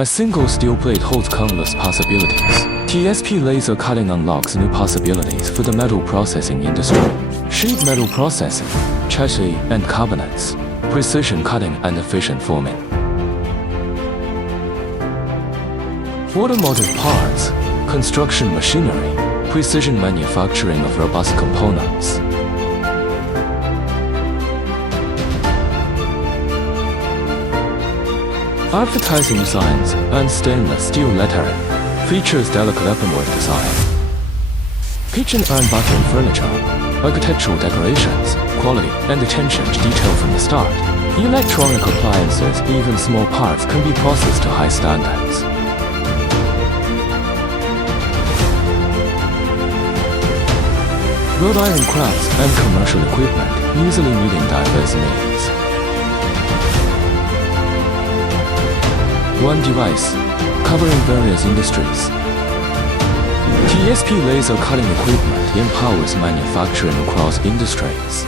A single steel plate holds countless possibilities. TSP laser cutting unlocks new possibilities for the metal processing industry. Sheet metal processing, chassis and cabinets, precision cutting and efficient forming. Automotive parts, construction machinery, precision manufacturing of robust components. Advertising signs and stainless steel lettering features delicate openwork design. Kitchen and bathroom furniture, architectural decorations, quality and attention to detail from the start. Electronic appliances, even small parts, can be processed to high standards. Wrought iron crafts and commercial equipment, easily meeting diverse needs. One device, covering various industries. TSP laser cutting equipment empowers manufacturing across industries.